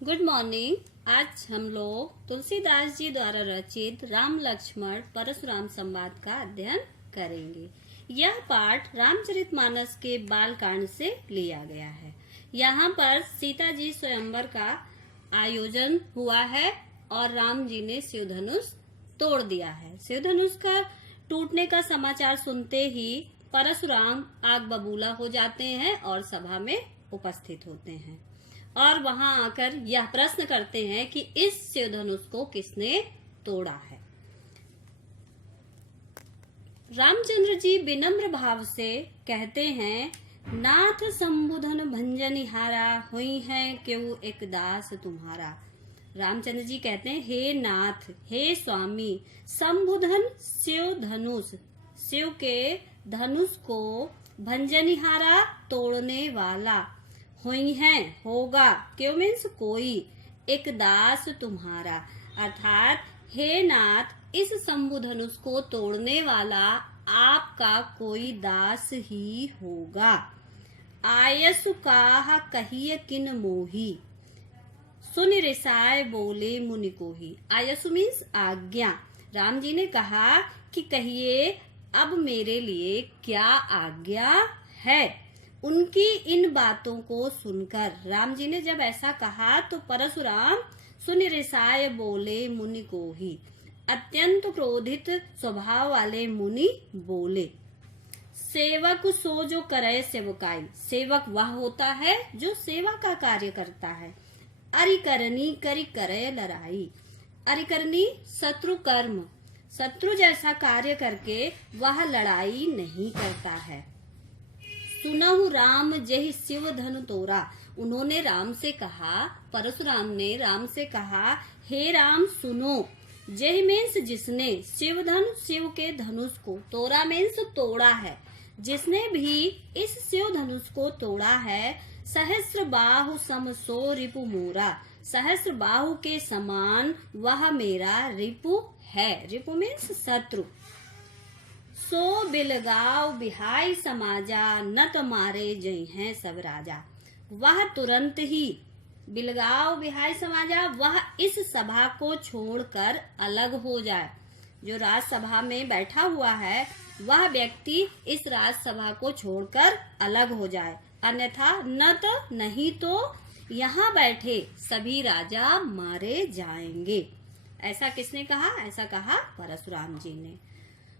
Good morning. आज हम लोग तुलसीदास जी द्वारा रचित राम लक्ष्मण परशुराम संवाद का अध्ययन करेंगे। यह पाठ रामचरितमानस के बाल कांड से लिया गया है। यहाँ पर सीता जी स्वयंवर का आयोजन हुआ है और राम जी ने शिव धनुष तोड़ दिया है। शिव धनुष का टूटने का समाचार सुनते ही परशुराम आग बबूला हो जाते हैं और सभा में उपस्थित होते हैं और वहां आकर यह प्रश्न करते हैं कि इस शिव धनुष को किसने तोड़ा है। रामचंद्र जी विनम्र भाव से कहते हैं, नाथ संबुधन भंजनिहारा हुई है क्यों एक दास तुम्हारा। रामचंद्र जी कहते हैं, हे नाथ, हे स्वामी, संबुधन शिव धनुष, शिव के धनुष को भंजनिहारा तोड़ने वाला, हुई है होगा, क्यों मीन्स कोई, एक दास तुम्हारा, अर्थात हे नाथ, इस शंभु धनुष को तोड़ने वाला आपका कोई दास ही होगा। आयसु काह कहिए किन मोही, सुन रिसाय बोले मुनि को ही। आयसु मीन्स आज्ञा। राम जी ने कहा कि कहिए अब मेरे लिए क्या आज्ञा है। उनकी इन बातों को सुनकर राम जी ने जब ऐसा कहा तो परशुराम सुन रिसाय बोले मुनि को ही, अत्यंत क्रोधित स्वभाव वाले मुनि बोले, सेवक सो जो करे सेवकाई। सेवक वह होता है जो सेवा का कार्य करता है। अरिकरनी करी करे लड़ाई। अरिकरनी शत्रु कर्म, शत्रु जैसा कार्य करके वह लड़ाई नहीं करता है। सुनहु राम जहि शिव धनु तोरा। उन्होंने राम से कहा, परशुराम ने राम से कहा, हे राम सुनो। जहि मीन्स जिसने, शिव धनु शिव के धनुष को, तोरा मीन्स तोड़ा है, जिसने भी इस शिव धनुष को तोड़ा है। सहस्र बाहु सम सो रिपु मोरा। सहस्र बाहु के समान वह मेरा रिपु है। रिपु मीन्स शत्रु। सो बिलगाव बिहाई समाजा, नत मारे जय हैं सब राजा। वह तुरंत ही, बिलगाव बिहाई समाजा, वह इस सभा को छोड़कर अलग हो जाए। जो राजसभा में बैठा हुआ है वह व्यक्ति इस राजसभा को छोड़कर अलग हो जाए, अन्यथा न तो नहीं तो यहाँ बैठे सभी राजा मारे जाएंगे। ऐसा किसने कहा? ऐसा कहा परशुराम जी ने।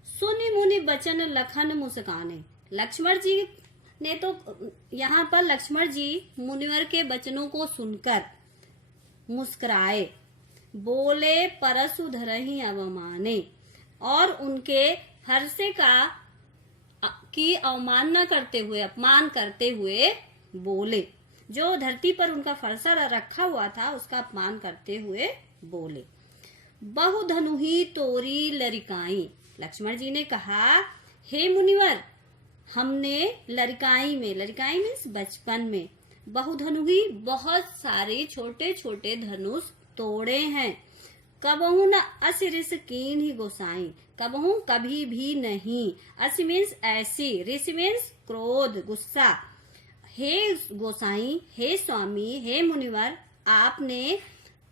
सुनि मुनि बचन लखन मुस्काने। लक्ष्मण जी ने तो यहाँ पर लक्ष्मण जी मुनिवर के वचनों को सुनकर मुस्कुराए, बोले परशु धरहि अवमाने, और उनके हर्षे का की अवमानना करते हुए, अपमान करते हुए बोले। जो धरती पर उनका फरसा रखा हुआ था उसका अपमान करते हुए बोले। बहु धनु ही तोरी लरिकाई। लक्ष्मण जी ने कहा, हे मुनिवर, हमने लड़काई में, लड़काई मीन्स बचपन में, बहुधनु ही बहुत सारे छोटे छोटे धनुष तोड़े हैं। कबहू न अस रिस कीन ही गोसाई। कबहू कभी भी नहीं। अस मीन्स ऐसी, रिस मीन्स क्रोध, गुस्सा। हे गोसाई, हे स्वामी, हे मुनिवर, आपने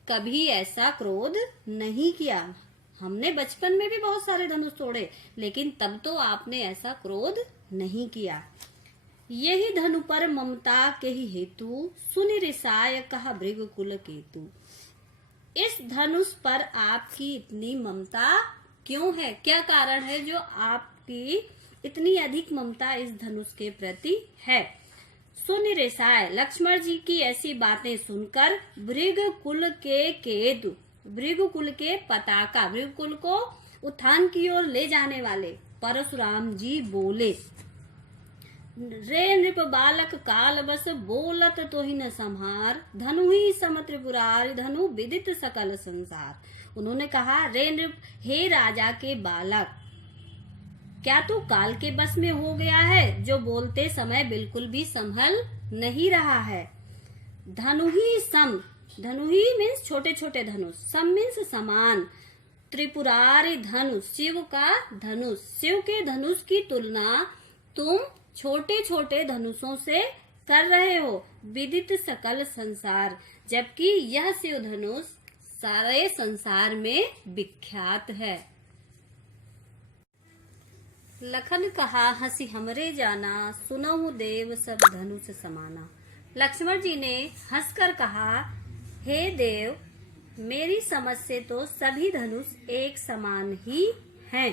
कभी ऐसा क्रोध नहीं किया। हमने बचपन में भी बहुत सारे धनुष तोड़े, लेकिन तब तो आपने ऐसा क्रोध नहीं किया। यही धनु पर ममता के ही हेतु, सुनि रिसाय कहा भृगु कुल केतु। इस धनुष पर आपकी इतनी ममता क्यों है? क्या कारण है जो आपकी इतनी अधिक ममता इस धनुष के प्रति है? सुनि रिसाय, लक्ष्मण जी की ऐसी बातें सुनकर भृगु कुल के केतु, भृगुकुल के पताका, भृगुकुल को उत्थान की ओर ले जाने वाले परशुराम जी बोले, रे नृप बालक काल बस बोलत तो ही न संहार, धनु ही सम त्रिपुरारि धनु विदित सकल संसार। उन्होंने कहा, रे नृप, हे राजा के बालक, क्या तू काल के बस में हो गया है, जो बोलते समय बिल्कुल भी संभल नहीं रहा है। धनु ही सम, धनु ही मीन्स छोटे छोटे धनुष, सम मीन्स समान, त्रिपुरारि धनुष, शिव का धनुष, शिव के धनुष की तुलना तुम छोटे छोटे धनुषों से कर रहे हो। विदित सकल संसार, जबकि यह शिव धनुष सारे संसार में विख्यात है। लखन कहा हंसी हमरे जाना, सुनहु देव सब धनुष समाना। लक्ष्मण जी ने हंसकर कहा, हे देव, मेरी समझ से तो सभी धनुष एक समान ही हैं।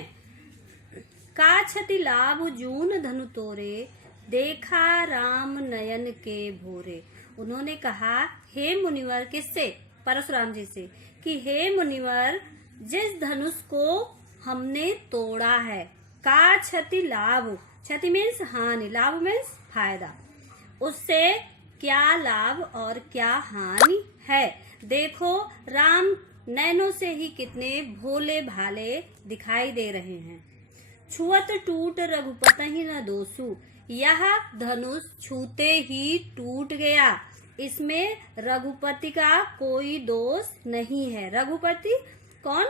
का क्षति लाभ जून धनु तोरे, देखा राम नयन के भोरे। उन्होंने कहा, हे मुनिवर, किससे? परशुराम जी से, कि हे मुनिवर, जिस धनुष को हमने तोड़ा है, का क्षति लाभ, क्षति मीन्स हानि, लाभ मीन्स फायदा, उससे क्या लाभ और क्या हानि है। देखो, राम नैनों से ही कितने भोले भाले दिखाई दे रहे हैं। छुअत टूट रघुपति न दोषु, यह धनुष छूते ही टूट गया, इसमें रघुपति का कोई दोष नहीं है। रघुपति कौन?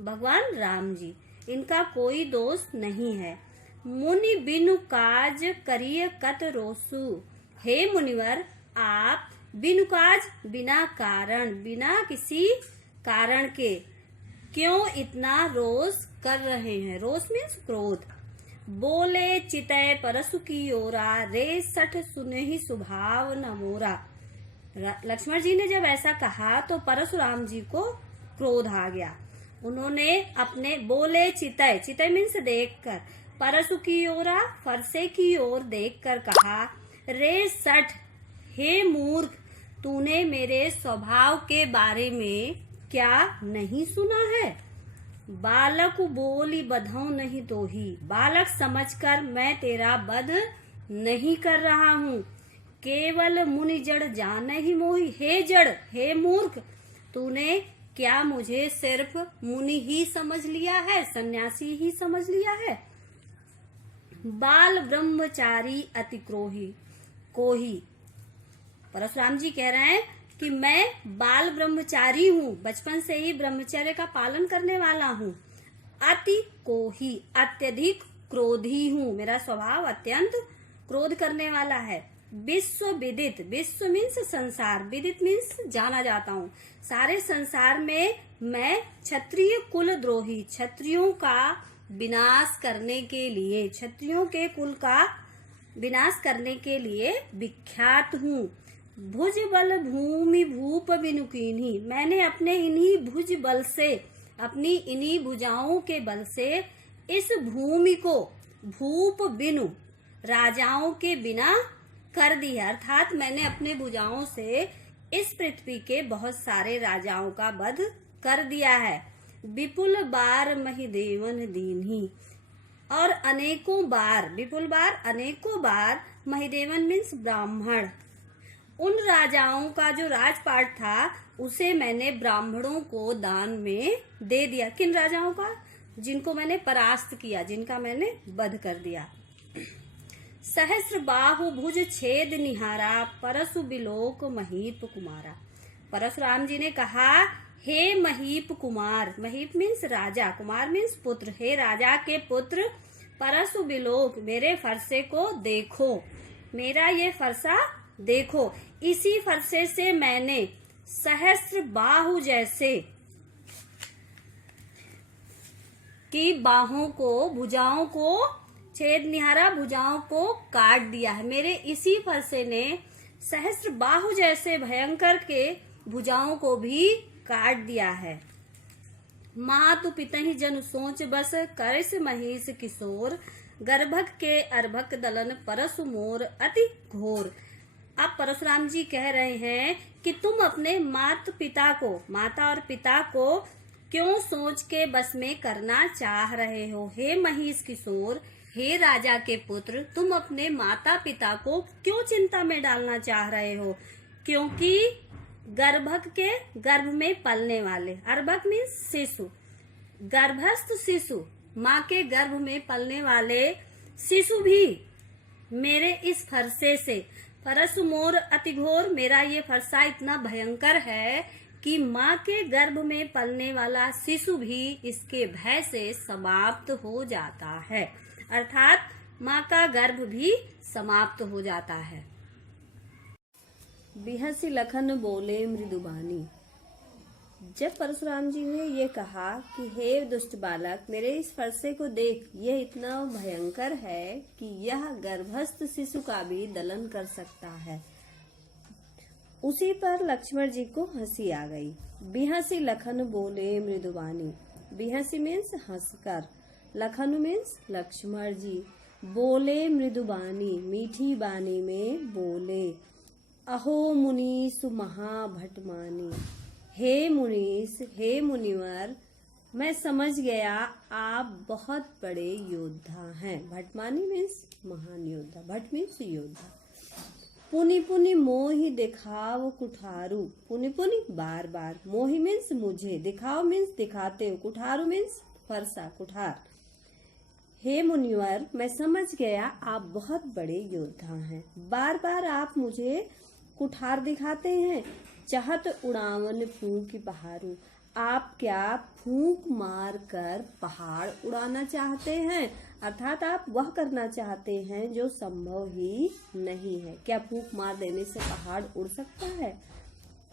भगवान राम जी, इनका कोई दोष नहीं है। मुनि बिनु काज करिय कत रोसु, हे मुनिवर, आप बिनु काज, बिना कारण, बिना किसी कारण के क्यों इतना रोष कर रहे हैं? रोष मीन्स क्रोध। बोले चितय परसु की ओरा, रे सठ सुने ही स्वभाव न मोरा। लक्ष्मण जी ने जब ऐसा कहा तो परशुराम जी को क्रोध आ गया। उन्होंने अपने बोले चितय, चितय मीन्स देखकर, परसु की ओरा, फरसे की ओर देखकर कहा, रे सठ, हे मूर्ख, तूने मेरे स्वभाव के बारे में क्या नहीं सुना है? बालक बोली बधौ नहीं तो ही, बालक समझकर मैं तेरा वध नहीं कर रहा हूँ। केवल मुनि जड़ जान ही मोही, हे जड़, हे मूर्ख, तूने क्या मुझे सिर्फ मुनि ही समझ लिया है, सन्यासी ही समझ लिया है? बाल ब्रह्मचारी अति क्रोही कोही। परशुराम जी कह रहे हैं कि मैं बाल ब्रह्मचारी हूँ, बचपन से ही ब्रह्मचर्य का पालन करने वाला हूँ। अति कोही, अत्यधिक क्रोधी हूँ, मेरा स्वभाव अत्यंत क्रोध करने वाला है। विश्व विदित, विश्व मीन्स संसार, विदित मीन्स जाना जाता हूँ। सारे संसार में मैं क्षत्रिय कुल द्रोही, क्षत्रियों का विनाश करने के लिए, क्षत्रियों के कुल का विनाश करने के लिए विख्यात हूँ। भुज बल भूमि भूप बिनु कीन्ही, मैंने अपने इन्हीं भुज बल से, अपनी इन्हीं भुजाओं के बल से इस भूमि को भूप बिनु, राजाओं के बिना कर दिया। अर्थात मैंने अपने भुजाओं से इस पृथ्वी के बहुत सारे राजाओं का वध कर दिया है। विपुल बार महिदेवन दीन्ही, और अनेकों बार, विपुल बार, अनेकों बार, महिदेवन मीन्स ब्राह्मण, उन राजाओं का जो राजपाट था उसे मैंने ब्राह्मणों को दान में दे दिया। किन राजाओं का? जिनको मैंने परास्त किया, जिनका मैंने वध कर दिया। सहस्र बाहु भुज छेद निहारा, परशु बिलोक महीप कुमारा। परशुराम जी ने कहा, हे महीप कुमार, महीप मीन्स राजा, कुमार मीन्स पुत्र, हे राजा के पुत्र, परशु बिलोक, मेरे फरसे को देखो, मेरा ये फरसा देखो। इसी फरसे से मैंने सहस्र बाहु जैसे की बाहों को, भुजाओं को छेद निहारा, भुजाओं को काट दिया है। मेरे इसी फरसे ने सहस्र बाहु जैसे भयंकर के भुजाओं को भी काट दिया है। मातु पितहि जन सोच बस, करस महिष किशोर, गर्भक के अर्भक दलन, परसु मोर अति घोर। अब परशुराम जी कह रहे हैं कि तुम अपने माता पिता को, माता और पिता को क्यों सोच के बस में करना चाह रहे हो? हे महिष किशोर, हे राजा के पुत्र, तुम अपने माता पिता को क्यों चिंता में डालना चाह रहे हो? क्योंकि गर्भक के, गर्भ में पलने वाले, अर्भक मीन्स शिशु, गर्भस्थ शिशु, माँ के गर्भ में पलने वाले शिशु भी मेरे इस फरसे से, परसु मोर अति घोर, मेरा ये फरसा इतना भयंकर है कि माँ के गर्भ में पलने वाला शिशु भी इसके भय से समाप्त हो जाता है। अर्थात माँ का गर्भ भी समाप्त हो जाता है। बिहसी लखन बोले मृदुबानी। जब परशुराम जी ने ये कहा कि हे दुष्ट बालक, मेरे इस फरसे को देख, यह इतना भयंकर है कि यह गर्भस्थ शिशु का भी दलन कर सकता है। उसी पर लक्ष्मण जी को हंसी आ गई। बिहसी लखन बोले मृदुबानी। बिहसी मीन्स हंसकर, लखन मीन्स लक्ष्मण जी, बोले मृदुबानी मीठी बानी में बोले। अहो मुनीस महाभटमानी। हे मुनीस, हे मुनिवर, मैं समझ गया आप बहुत बड़े योद्धा हैं। भटमानी मीन्स महान योद्धा, भट मीन्स योद्धा। पुनि पुनि मोहि दिखाओ कुठारू। पुनि पुनि बार बार, मोहि मीन्स मुझे, दिखाओ मीन्स दिखाते हो, कुठारू मीन्स फरसा, कुठार। हे मुनिवर, मैं समझ गया आप बहुत बड़े योद्धा हैं। बार बार आप मुझे कुठार दिखाते हैं। चाहत उड़ावन फूंक पहाड़ू। आप क्या फूंक मार कर पहाड़ उड़ाना चाहते हैं? अर्थात आप वह करना चाहते हैं जो संभव ही नहीं है। क्या फूंक मार देने से पहाड़ उड़ सकता है?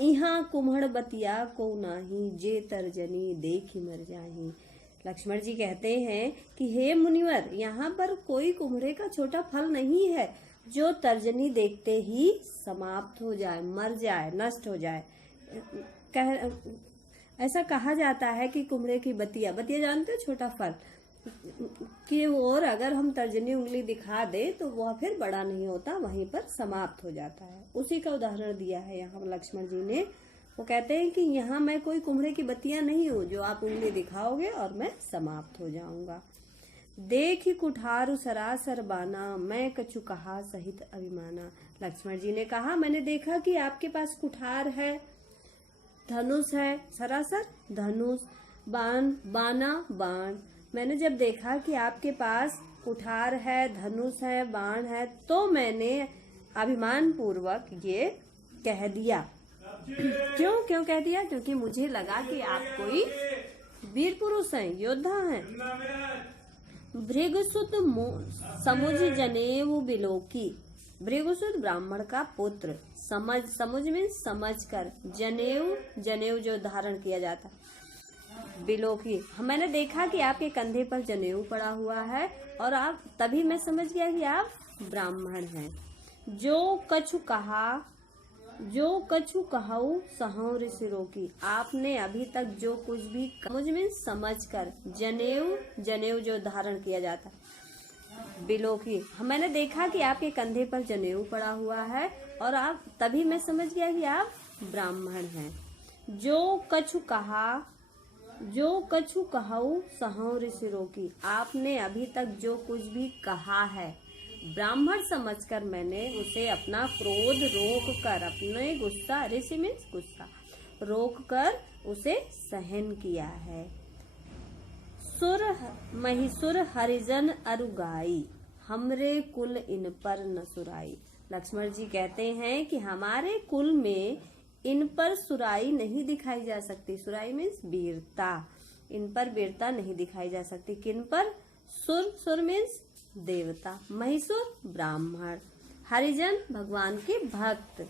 यहाँ कुम्हड़ बतिया को नाही, जे तर्जनी देखी मर जाही। लक्ष्मण जी कहते हैं कि हे मुनिवर, यहाँ पर कोई कुम्हड़े का छोटा फल नहीं है जो तर्जनी देखते ही समाप्त हो जाए, मर जाए, नष्ट हो जाए। ऐसा कहा जाता है कि कुम्हड़े की बतिया जानते हो, छोटा फल की ओर अगर हम तर्जनी उंगली दिखा दे तो वह फिर बड़ा नहीं होता, वहीं पर समाप्त हो जाता है। उसी का उदाहरण दिया है यहाँ लक्ष्मण जी ने। वो कहते हैं कि यहाँ मैं कोई कुम्हड़े की बतिया नहीं हूँ जो आप उंगली दिखाओगे और मैं समाप्त हो जाऊंगा। देख कुठारु सरासर बाना, मैं कछु कहा सहित अभिमाना। लक्ष्मण जी ने कहा, मैंने देखा कि आपके पास कुठार है, धनुष है, सरासर धनुष, बाण बाना बाण। मैंने जब देखा कि आपके पास कुठार है, धनुष है, बाण है, तो मैंने अभिमान पूर्वक ये कह दिया। क्यों कह दिया? क्योंकि मुझे लगा कि आप कोई वीर पुरुष हैं, योद्धा हैं। भृगुसुत समुझ जनेऊ बिलोकी। भृगुसुत ब्राह्मण का पुत्र, समुझ में समझ कर, जनेऊ जो धारण किया जाता, बिलोकी। मैंने देखा कि आपके कंधे पर जनेऊ पड़ा हुआ है और आप, तभी मैं समझ गया कि आप ब्राह्मण हैं। जो कछु कहाऊ सहौ ऋषिरों की। आपने अभी तक जो कुछ भी मुझ में समझ कर, जनेऊ जो धारण किया जाता, बिलोकी। मैंने देखा कि आपके कंधे पर जनेऊ पड़ा हुआ है और आप, तभी मैं समझ गया कि आप ब्राह्मण हैं। जो कछु कहाऊ सहौ ऋषिरों की। आपने अभी तक जो कुछ भी कहा है, ब्राह्मण समझकर मैंने उसे अपना क्रोध रोक कर, अपने गुस्सा, ऋषि मीन्स गुस्सा, रोक कर उसे सहन किया है। सुर महिसुर हरिजन अरुगाई, हमरे कुल इन पर न सुराई। लक्ष्मण जी कहते हैं कि हमारे कुल में इन पर सुराई नहीं दिखाई जा सकती। सुराई मीन्स वीरता, इन पर वीरता नहीं दिखाई जा सकती। किन पर? सुर मीन्स देवता, महिषुर ब्राह्मण, हरिजन भगवान के भक्त,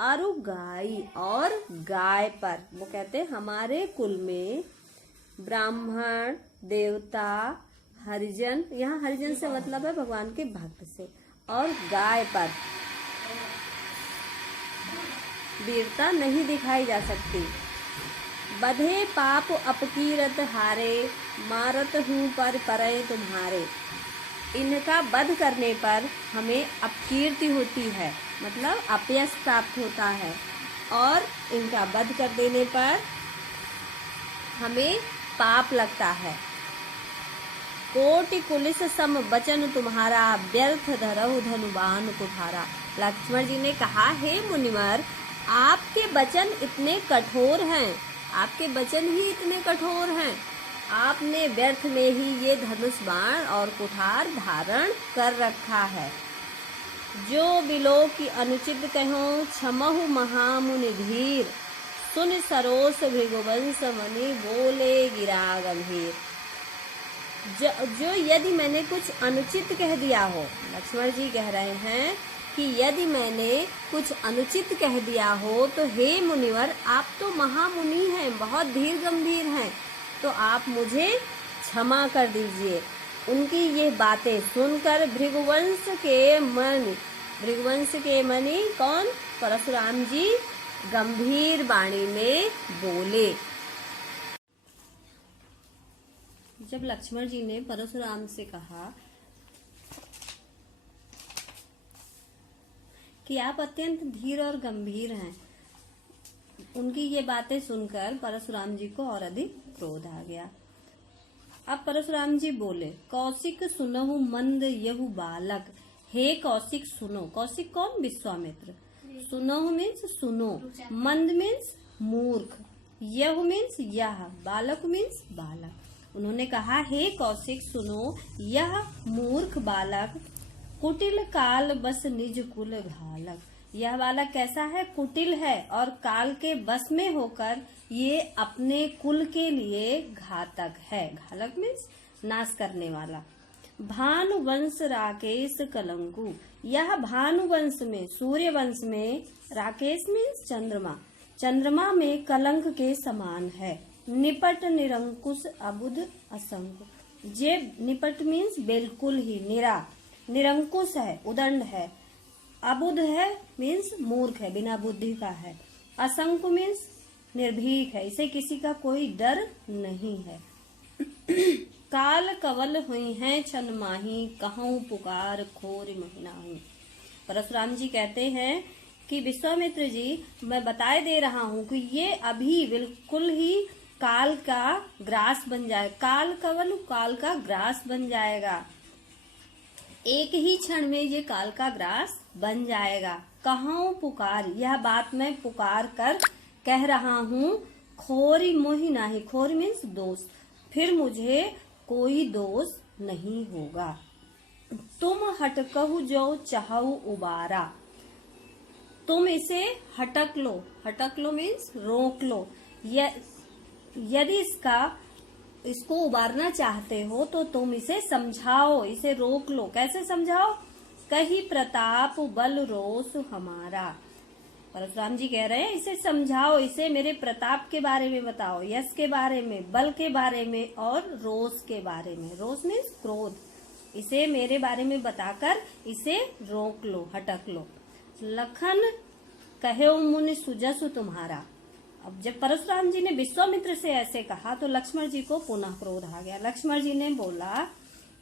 अरुगाई और गाय पर। वो कहते हैं हमारे कुल में ब्राह्मण, देवता, हरिजन, यहाँ हरिजन से मतलब है भगवान के भक्त से, और गाय पर वीरता नहीं दिखाई जा सकती। बधे पाप अपकीरत हारे, मारत हूँ पर परे तुम्हारे। इनका वध करने पर हमें अपकीर्ति होती है, मतलब अपयश प्राप्त होता है, और इनका वध कर देने पर हमें पाप लगता है। कोटि कुलिस सम वचन तुम्हारा, व्यर्थ धरहु धनुबान कुठारा। लक्ष्मण जी ने कहा, हे मुनिवर, आपके वचन इतने कठोर हैं, आपके वचन ही इतने कठोर हैं, आपने व्यर्थ में ही ये धनुष बाण और कुठार धारण कर रखा है। जो बिलो की अनुचित कहो, क्षमहु महामुनि धीर, सुन सरोस भृगुवंश मणि बोले गिरा गंभीर। जो यदि मैंने कुछ अनुचित कह दिया हो, लक्ष्मण जी कह रहे हैं कि यदि मैंने कुछ अनुचित कह दिया हो तो हे मुनिवर, आप तो महामुनि हैं, बहुत धीर गंभीर हैं, तो आप मुझे क्षमा कर दीजिए। उनकी ये बातें सुनकर भृगुवंश के मुनि कौन? परशुराम जी गंभीर वाणी में बोले। जब लक्ष्मण जी ने परशुराम से कहा कि आप अत्यंत धीर और गंभीर हैं, उनकी ये बातें सुनकर परशुराम जी को और अधिक क्रोध आ गया। अब परशुराम जी बोले, कौशिक सुनहु मंद यहु बालक। हे कौशिक सुनो। कौशिक कौन? विश्वामित्र। सुनहु मीन्स सुनो, मंद मीन्स मूर्ख, यहु मीन्स यह, बालक मीन्स बालक। उन्होंने कहा, हे कौशिक सुनो, यह मूर्ख बालक कुटिल काल बस निज कुल घालक। यह बालक कैसा है? कुटिल है और काल के बस में होकर ये अपने कुल के लिए घातक है। घालक मीन्स नाश करने वाला। भानुवंश राकेश कलंकु। यह भानुवंश में, सूर्य वंश में, राकेश मीन्स चंद्रमा, चंद्रमा में कलंक के समान है। निपट निरंकुश अबुध असंग। जे निपट मीन्स बिल्कुल ही, निरंकुश है, उदंड है। अबुध है मीन्स मूर्ख है, बिना बुद्धि का है। असंक मीन्स निर्भीक है, इसे किसी का कोई डर नहीं है। काल कवल हुई हैं छन माही, कहूं पुकार खोर महिनाही। परशुराम जी कहते हैं कि विश्वामित्र जी, मैं बताए दे रहा हूँ कि ये अभी बिल्कुल ही काल का ग्रास बन जाए। काल कवल, काल का ग्रास बन जाएगा। एक ही क्षण में ये काल का ग्रास बन जाएगा। कहूं पुकार, यह बात मैं पुकार कर कह रहा हूँ। खोरी मोहि नाही, खोर मीन्स दोष, फिर मुझे कोई दोष नहीं होगा। तुम हटकहु जो चाहु उबारा। तुम इसे हटक लो, हटक लो मीन्स रोक लो। यदि इसको उबारना चाहते हो तो तुम इसे समझाओ, इसे रोक लो। कैसे समझाओ? कही प्रताप बल रोष हमारा। परशुराम जी कह रहे हैं इसे समझाओ, इसे मेरे प्रताप के बारे में बताओ, यश के बारे में, बल के बारे में और रोष के बारे में। रोष मीन्स क्रोध। इसे मेरे बारे में बताकर इसे रोक लो, हटक लो। लखन कहे मुनि सुजसु तुम्हारा। अब जब परशुराम जी ने विश्वामित्र से ऐसे कहा तो लक्ष्मण जी को पुनः क्रोध आ गया। लक्ष्मण जी ने बोला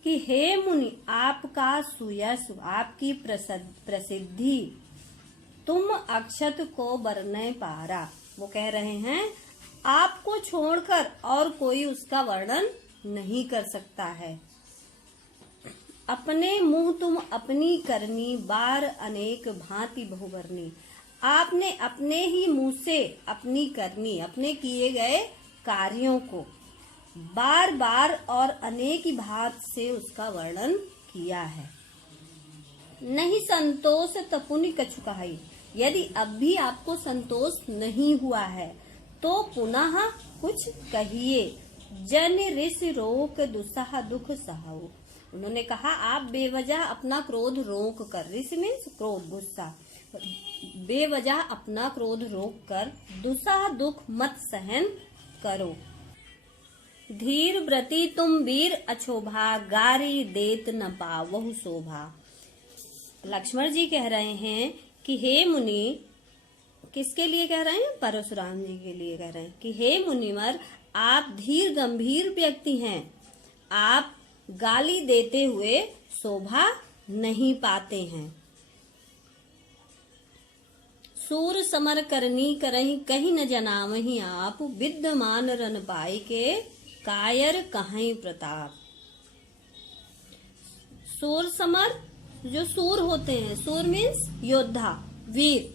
कि हे मुनि, आपका सुयश, आपकी प्रसिद्धि, तुम अक्षत को बरने पारा। वो कह रहे हैं आपको छोड़कर और कोई उसका वर्णन नहीं कर सकता है। अपने मुंह तुम अपनी करनी, बार अनेक भांति बहुबरनी। आपने अपने ही मुंह से अपनी करनी, अपने किए गए कार्यों को बार बार और अनेक भात से उसका वर्णन किया है। नहीं संतोष तपुनि कछु कहाई। यदि अब भी आपको संतोष नहीं हुआ है तो पुनः कुछ कहिए। जन ऋष रोक दुसह दुख सहाओ। उन्होंने कहा आप बेवजह अपना क्रोध रोक कर, ऋष मीन्स क्रोध, गुस्सा, बेवजह अपना क्रोध रोक कर दुसह दुख मत सहन करो। धीर व्रती तुम वीर अछोभा, गारी देत न पावहु शोभा। लक्ष्मण जी कह रहे हैं कि हे मुनि, किसके लिए कह रहे हैं? परशुराम जी के लिए कह रहे हैं कि हे मुनिवर, आप धीर गंभीर व्यक्ति हैं, आप गाली देते हुए शोभा नहीं पाते हैं। सूर समर करनी करही कहीं न जनावही आप, विद्यमान रन पाई के कायर कहीं प्रताप। सूर समर, जो सूर होते हैं, सूर मीन्स योद्धा, वीर,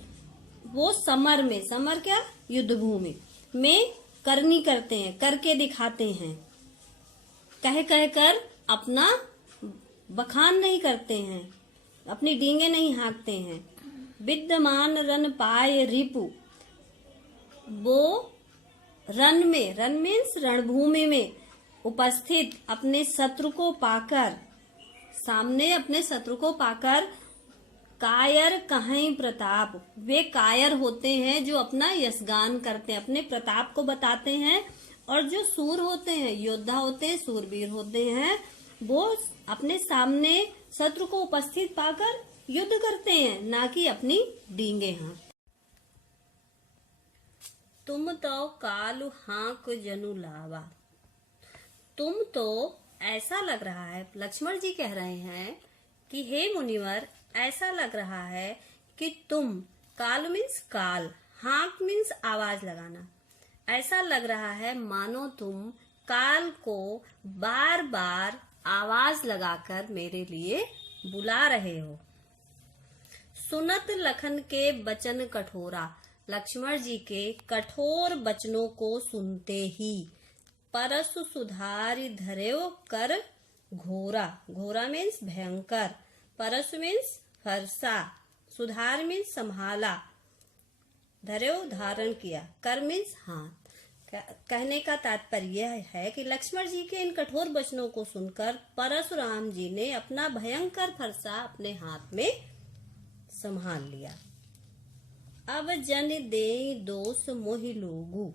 वो समर में, समर क्या? युद्ध भूमि में करनी करते हैं, करके दिखाते हैं। कह कर अपना बखान नहीं करते हैं, अपनी डींगे नहीं हाँकते हैं। विद्यमान रन पाए रिपु। वो रन में, रन मीन्स रणभूमि में उपस्थित अपने शत्रु को पाकर, सामने अपने शत्रु को पाकर कायर कहीं प्रताप, वे कायर होते हैं जो अपना यशगान करते हैं, अपने प्रताप को बताते हैं। और जो सूर होते हैं, योद्धा होते हैं, सूरवीर होते हैं, वो अपने सामने शत्रु को उपस्थित पाकर युद्ध करते हैं, ना कि अपनी डींगे हाथ। तुम तो कालु हाँक जनु लावा, तुम तो ऐसा लग रहा है, लक्ष्मण जी कह रहे हैं कि हे मुनिवर, ऐसा लग रहा है कि तुम, काल मीन्स काल, हाँक मीन्स आवाज लगाना, ऐसा लग रहा है मानो तुम काल को बार बार आवाज लगाकर मेरे लिए बुला रहे हो। सुनत लखन के बचन कठोरा, लक्ष्मण जी के कठोर बचनों को सुनते ही परसु सुधारि धरेव कर घोरा, घोरा मीन्स भयंकर, परसु मीन्स फरसा, सुधार मीन्स संभाला, धरेव धारण किया, कर मीन्स हाथ। कहने का तात्पर्य यह है कि लक्ष्मण जी के इन कठोर वचनों को सुनकर परशुराम जी ने अपना भयंकर फरसा अपने हाथ में संभाल लिया। अब जन दे दोष मोहि लोगु,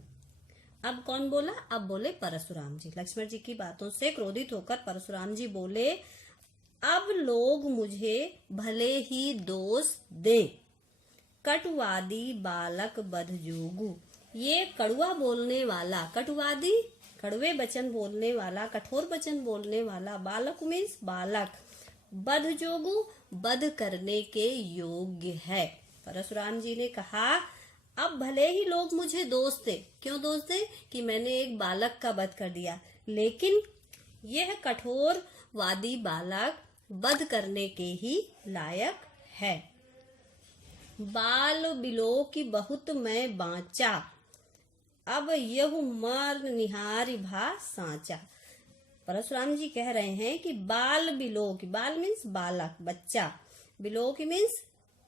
अब कौन बोला? अब बोले परशुराम जी। लक्ष्मण जी की बातों से क्रोधित होकर परशुराम जी बोले, अब लोग मुझे भले ही दोष दे, कटुवादी बालक बध जोगु, ये कड़ुआ बोलने वाला, कटुवादी कड़वे वचन बोलने वाला, कठोर वचन बोलने वाला, बालक मीन्स बालक, बध जोगु बध करने के योग्य है। परशुराम जी ने कहा, अब भले ही लोग मुझे दोष दे, क्यों दोष दे? कि मैंने एक बालक का वध कर दिया, लेकिन यह कठोर वादी बालक वध करने के ही लायक है। बाल बिलो की बहुत मैं बांचा, अब यहु मर निहारी भा सांचा। परशुराम जी कह रहे हैं कि बाल बिलो की, बाल मीन्स बालक, बच्चा, बिलो की मीन्स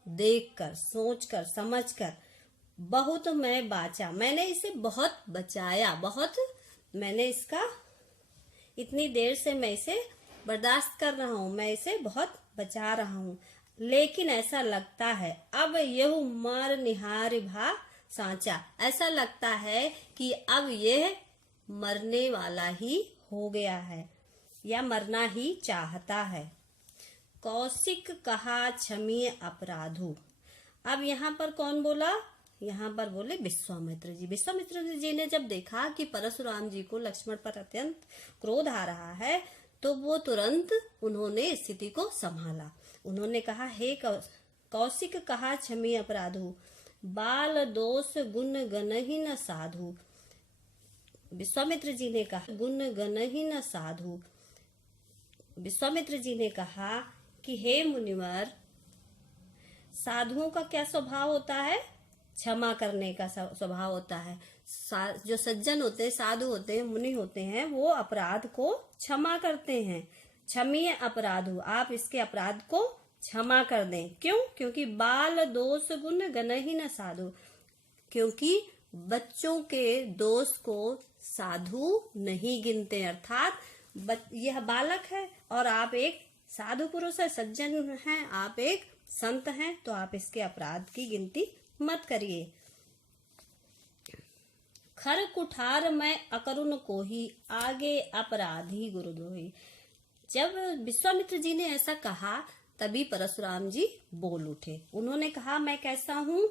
देखकर, सोचकर, समझकर, बहुत मैं बाचा, मैंने इसे बहुत बचाया, बहुत मैंने इसका, इतनी देर से मैं इसे बर्दाश्त कर रहा हूँ, मैं इसे बहुत बचा रहा हूँ, लेकिन ऐसा लगता है अब यह मर निहार भा सांचा, ऐसा लगता है कि अब यह मरने वाला ही हो गया है या मरना ही चाहता है। कौशिक कहा क्षमीय अपराधु, अब यहाँ पर कौन बोला? यहाँ पर बोले विश्वामित्र जी। विश्वामित्र जी ने जब देखा कि परशुराम जी को लक्ष्मण पर अत्यंत क्रोध आ रहा है, तो वो तुरंत उन्होंने स्थिति को संभाला। उन्होंने कहा, हे कौशिक कहा क्षमी अपराधु, बाल दोष गुण गनहि न साधु। विश्वामित्र जी ने कहा, गुण गनहि न साधु। विश्वामित्र जी ने कहा कि हे मुनिवर, साधुओं का क्या स्वभाव होता है? क्षमा करने का स्वभाव होता है। जो सज्जन होते हैं, साधु होते हैं, मुनि होते हैं, वो अपराध को क्षमा करते हैं। क्षमीय अपराधु, आप इसके अपराध को क्षमा कर दें। क्यों? क्योंकि बाल दोष गुण गनहि न साधु, क्योंकि बच्चों के दोष को साधु नहीं गिनते, अर्थात यह बालक है और आप एक साधु पुरुष है, सज्जन हैं, आप एक संत हैं, तो आप इसके अपराध की गिनती मत करिए। खर कुठार मैं अकरुण को ही, आगे अपराधी गुरुद्रोही। जब विश्वामित्र जी ने ऐसा कहा, तभी परशुराम जी बोल उठे। उन्होंने कहा, मैं कैसा हूँ?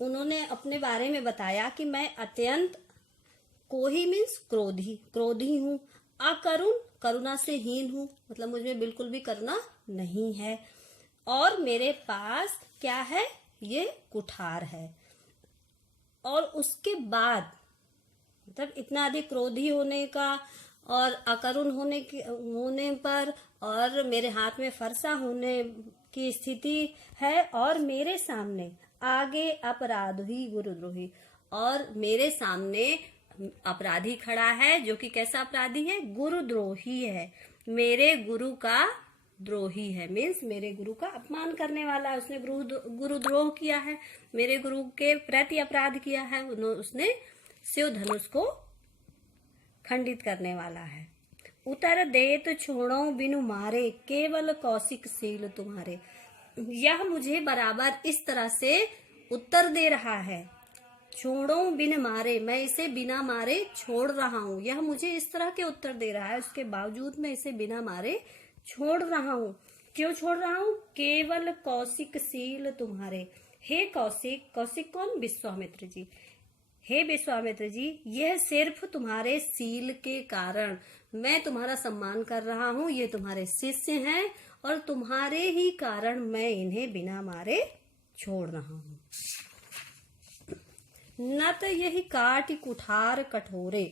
उन्होंने अपने बारे में बताया कि मैं अत्यंत, कोही मीन्स क्रोधी हूँ, अकरुण करुणा से हीन हूँ, मतलब मुझे बिल्कुल भी करुणा नहीं है, और मेरे पास क्या है? ये कुठार है। और उसके बाद, मतलब इतना अधिक क्रोधी होने का और अकरुण होने पर और मेरे हाथ में फरसा होने की स्थिति है, और मेरे सामने आगे अपराधी गुरुद्रोही, और मेरे सामने अपराधी खड़ा है, जो कि कैसा अपराधी है? गुरुद्रोही है, मेरे गुरु का द्रोही है, मीन्स मेरे गुरु का अपमान करने वाला है, उसने गुरुद्रोह किया है, मेरे गुरु के प्रति अपराध किया है, उसने शिव धनुष को खंडित करने वाला है। उतर देत छोड़ो बिनु मारे, केवल कौशिक शील तुम्हारे। यह मुझे बराबर इस तरह से उत्तर दे रहा है। छोड़ो बिन मारे, मैं इसे बिना मारे छोड़ रहा हूँ। यह मुझे इस तरह के उत्तर दे रहा है, उसके बावजूद मैं इसे बिना मारे छोड़ रहा हूँ। क्यों छोड़ रहा हूँ? केवल कौशिक सील तुम्हारे। हे कौशिक, कौशिक कौन? विश्वामित्र जी। हे विश्वामित्र जी, यह सिर्फ तुम्हारे सील के कारण मैं तुम्हारा सम्मान कर रहा हूँ। ये तुम्हारे शिष्य हैं और तुम्हारे ही कारण मैं इन्हें बिना मारे छोड़ रहा हूँ। न तो यही काट कुठार कठोरे,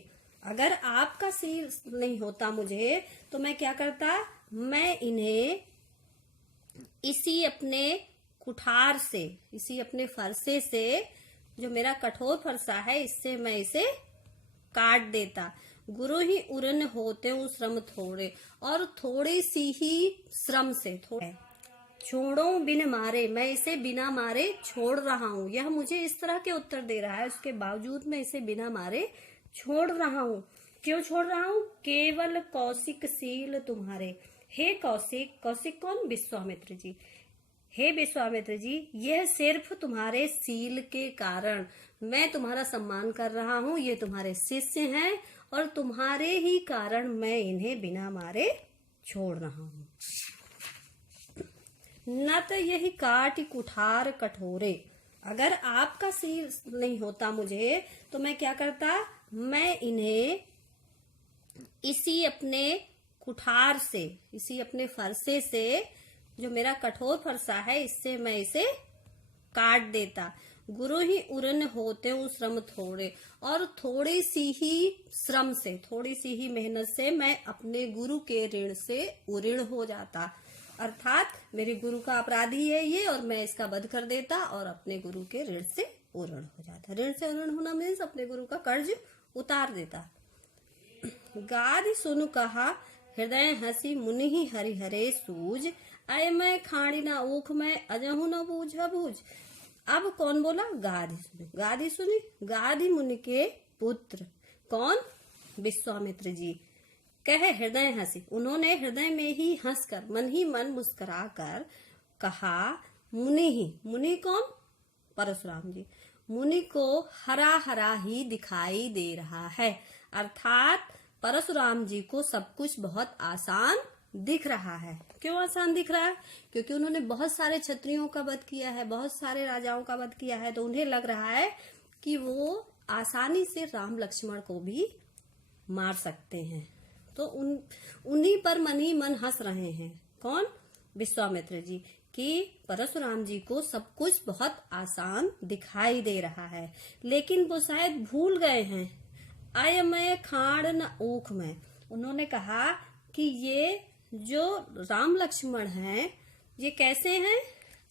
अगर आपका सील नहीं होता मुझे तो मैं क्या करता? मैं इन्हें इसी अपने कुठार से, इसी अपने फरसे से, जो मेरा कठोर फरसा है, इससे मैं इसे काट देता। गुरु ही उरण होते हूँ श्रम थोड़े, और थोड़ी सी ही श्रम से थोड़े। छोड़ो बिन मारे, मैं इसे बिना मारे छोड़ रहा हूँ। यह मुझे इस तरह के उत्तर दे रहा है, उसके बावजूद मैं इसे बिना मारे छोड़ रहा हूँ। क्यों छोड़ रहा हूँ? केवल कौशिक सील तुम्हारे। हे कौशिक, कौशिक कौन? विश्वामित्र जी। हे विश्वामित्र जी, यह सिर्फ तुम्हारे सील के कारण मैं तुम्हारा सम्मान कर रहा हूँ। ये तुम्हारे शिष्य हैं और तुम्हारे ही कारण मैं इन्हें बिना मारे छोड़ रहा हूँ। न तो यही काट कुठार कठोरे, अगर आपका सील नहीं होता मुझे तो मैं क्या करता? मैं इन्हें इसी अपने कुठार से, इसी अपने फरसे से, जो मेरा कठोर फरसा है, इससे मैं इसे काट देता। गुरु ही उरण होते हूँ श्रम थोड़े, और थोड़ी सी ही श्रम से, थोड़ी सी ही मेहनत से मैं अपने गुरु के ऋण से उऋण हो जाता। अर्थात मेरे गुरु का अपराधी है ये, और मैं इसका वध कर देता और अपने गुरु के ऋण से उऋण हो जाता। ऋण से उऋण होना मीन्स अपने गुरु का कर्ज उतार देता। गादि सुनु कहा हृदय हसी मुनि ही हरिहरे सूझ, अय मैं खाड़ी ना ऊख मैं अजहू न बूझ बूझ। अब कौन बोला? गादि सुनी। गादि सुनी, गादि मुनि के पुत्र कौन? विश्वामित्र जी। कहे हृदय हंसी, उन्होंने हृदय में ही हंसकर, मन ही मन मुस्कुरा कर कहा मुनि ही। मुनि कौन? परशुराम जी। मुनि को हरा हरा ही दिखाई दे रहा है, अर्थात परशुराम जी को सब कुछ बहुत आसान दिख रहा है। क्यों आसान दिख रहा है? क्योंकि उन्होंने बहुत सारे क्षत्रियों का वध किया है, बहुत सारे राजाओं का वध किया है, तो उन्हें लग रहा है कि वो आसानी से राम लक्ष्मण को भी मार सकते हैं। तो उन्हीं पर मन ही मन हंस रहे हैं। कौन? विश्वामित्र जी, कि परशुराम जी को सब कुछ बहुत आसान दिखाई दे रहा है, लेकिन वो शायद भूल गए हैं। आय मैं खाड़ न ऊख में, उन्होंने कहा कि ये जो राम लक्ष्मण हैं ये कैसे हैं?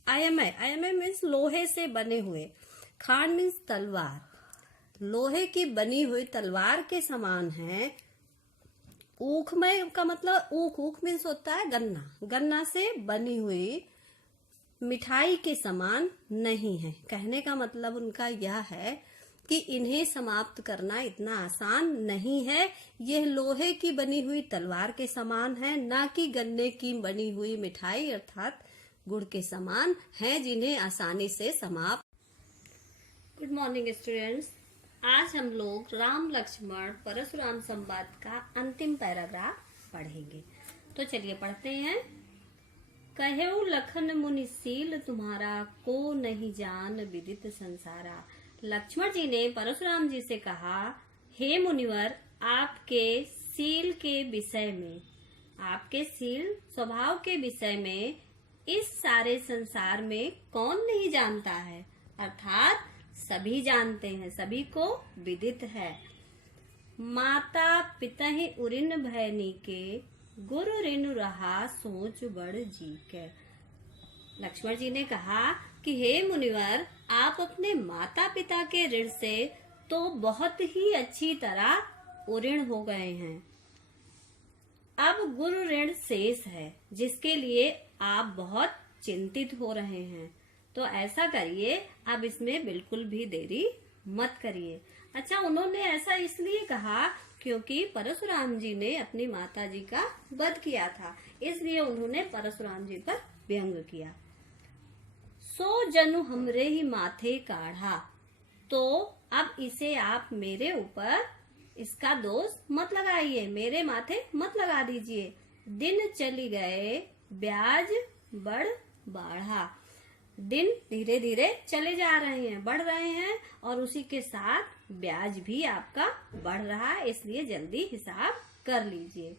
आयमय मीन्स लोहे से बने हुए, खाड़ मीन्स तलवार, लोहे की बनी हुई तलवार के समान है। ऊखमय का मतलब, ऊख मीन्स होता है गन्ना, गन्ना से बनी हुई मिठाई के समान नहीं है। कहने का मतलब उनका यह है कि इन्हें समाप्त करना इतना आसान नहीं है। यह लोहे की बनी हुई तलवार के समान है, ना कि गन्ने की बनी हुई मिठाई अर्थात गुड़ के समान है, जिन्हें आसानी से समाप्त। गुड मॉर्निंग स्टूडेंट्स, आज हम लोग राम लक्ष्मण परशुराम संवाद का अंतिम पैराग्राफ पढ़ेंगे। तो चलिए पढ़ते हैं। कहेऊ लखन मुनिशील तुम्हारा, को नहीं जान विदित संसारा। लक्ष्मण जी ने परशुराम जी से कहा, हे मुनिवर, आपके सील के विषय में, आपके सील स्वभाव के विषय में इस सारे संसार में कौन नहीं जानता है? अर्थात सभी जानते हैं, सभी को विदित है। माता पिता ही उरिन भयनी के, गुरु ऋण रहा सोच बड़ जी के। लक्ष्मण जी ने कहा कि हे मुनिवर, आप अपने माता पिता के ऋण से तो बहुत ही अच्छी तरह उऋण हो गए हैं। अब गुरु ऋण शेष है, जिसके लिए आप बहुत चिंतित हो रहे हैं। तो ऐसा करिए, अब इसमें बिल्कुल भी देरी मत करिए। अच्छा, उन्होंने ऐसा इसलिए कहा क्योंकि परशुराम जी ने अपनी माता जी का वध किया था, इसलिए उन्होंने परशुराम जी पर व्यंग किया। सो जनु हमरे ही माथे काढ़ा। तो अब इसे आप मेरे ऊपर इसका दोष मत लगाइए, मेरे माथे मत लगा दीजिए। दिन चली गए ब्याज बढ़ बाढ़ा। दिन धीरे धीरे चले जा रहे हैं, बढ़ रहे हैं, और उसी के साथ ब्याज भी आपका बढ़ रहा है, इसलिए जल्दी हिसाब कर लीजिए।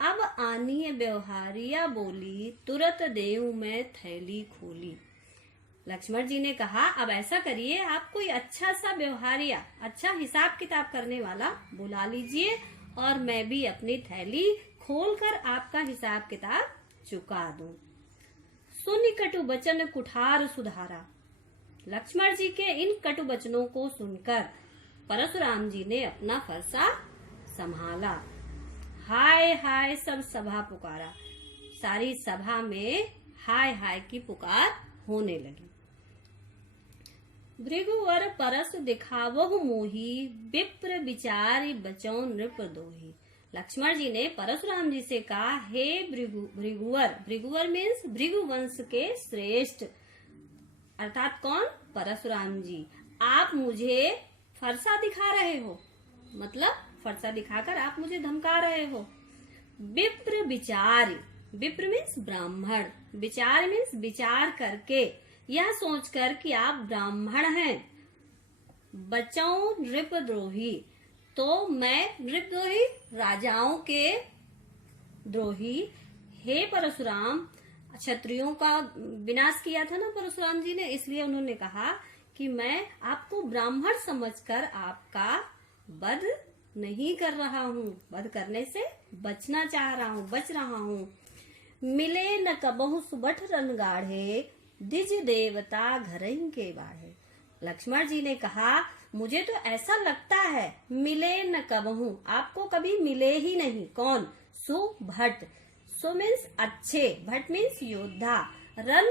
अब आनी व्यवहारिया बोली, तुरंत देऊं मैं थैली खोली। लक्ष्मण जी ने कहा, अब ऐसा करिए, आप कोई अच्छा सा व्यवहारिया, अच्छा हिसाब किताब करने वाला बुला लीजिए, और मैं भी अपनी थैली खोलकर आपका हिसाब किताब चुका दूं। सुनि कटु बचन कुठार सुधारा। लक्ष्मण जी के इन कटु वचनों को सुनकर परशुराम जी ने अपना फरसा संभाला। हाय हाय सब सभा पुकारा। सारी सभा में हाय हाय की पुकार होने लगी। भृगुवर परस दिखावहु मोही, विप्र विचारी बचौ नृप दोही। लक्ष्मण जी ने परशुराम जी से कहा, हे भृगुवर, भृगुवर मीन्स भृगु वंश के श्रेष्ठ, अर्थात कौन? परशुराम जी। आप मुझे फरसा दिखा रहे हो, मतलब फरसा दिखाकर आप मुझे धमका रहे हो। विप्र विचार, विप्र मीन्स ब्राह्मण, विचार मीन्स विचार करके, यह सोचकर कि आप ब्राह्मण हैं। बचौ नृपद्रोही, तो मैं नृपद्रोही, राजाओं के द्रोही। हे परशुराम, क्षत्रियों का विनाश किया था ना परशुराम जी ने, इसलिए उन्होंने कहा कि मैं आपको ब्राह्मण समझकर आपका वध नहीं कर रहा हूँ, वध करने से बचना चाह रहा हूँ, बच रहा हूँ। मिले न कबहु सुबठ रन गाढ़े, द्विज देवता घरही के बाढ़े। लक्ष्मण जी ने कहा, मुझे तो ऐसा लगता है, मिले न कबहू, आपको कभी मिले ही नहीं। कौन? सुभट, सु मीन्स अच्छे, भट मीन्स योद्धा, रन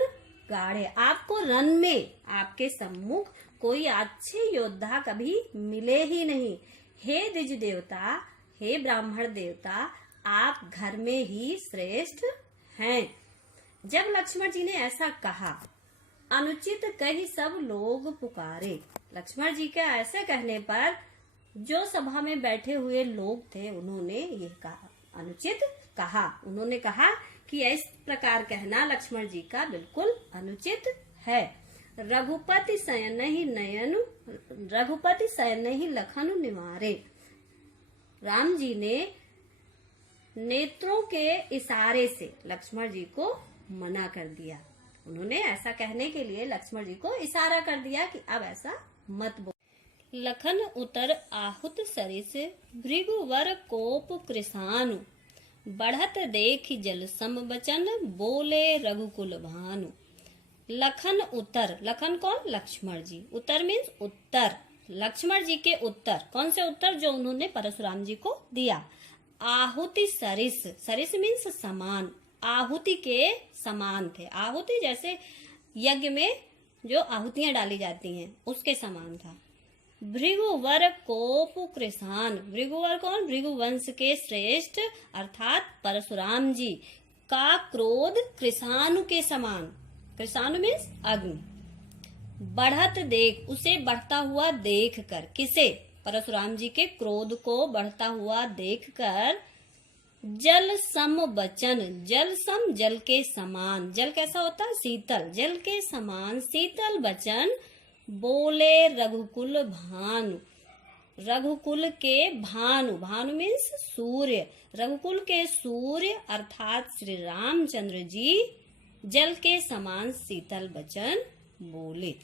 गाढ़े, आपको रन में, आपके सम्मुख कोई अच्छे योद्धा कभी मिले ही नहीं। हे द्विज देवता, हे ब्राह्मण देवता, आप घर में ही श्रेष्ठ हैं। जब लक्ष्मण जी ने ऐसा कहा, अनुचित कही सब लोग पुकारे। लक्ष्मण जी के ऐसे कहने पर जो सभा में बैठे हुए लोग थे, उन्होंने ये कहा, अनुचित कहा। उन्होंने कहा कि इस प्रकार कहना लक्ष्मण जी का बिल्कुल अनुचित है। रघुपति शयन ही नयन, रघुपति शयन ही लखन निवारे। राम जी ने नेत्रों के इशारे से लक्ष्मण जी को मना कर दिया। उन्होंने ऐसा कहने के लिए लक्ष्मण जी को इशारा कर दिया कि अब ऐसा मत बोल। लखन उतर आहुत सरिस, भृगुवर कोप कृसानु। बढ़त देख जल सम बचन, बोले रघुकुल भानु। लखन उतर, लखन कौन? लक्ष्मण जी। उतर मीन्स उत्तर, लक्ष्मण जी के उत्तर। कौन से उत्तर? जो उन्होंने परशुराम जी को दिया। आहुति सरिस, सरिस मीन्स समान, आहुति के समान थे। आहुति जैसे यज्ञ में जो आहुतियां डाली जाती हैं, उसके समान था। भृगुवर कोप कृसान, भृगुवर कौन? भृगुवंश के श्रेष्ठ अर्थात परशुराम जी का क्रोध कृसानु के समान। कृसानु मीन्स अग्नि। बढ़त देख, उसे बढ़ता हुआ देख कर, किसे? परशुराम जी के क्रोध को बढ़ता हुआ देखकर, जल सम बचन, जल सम जल के समान, जल कैसा होता है? शीतल, जल के समान शीतल बचन बोले रघुकुल भानु। रघुकुल के भानु, भानु मीन्स सूर्य, रघुकुल के सूर्य अर्थात श्री रामचंद्र जी जल के समान शीतल बचन बोले।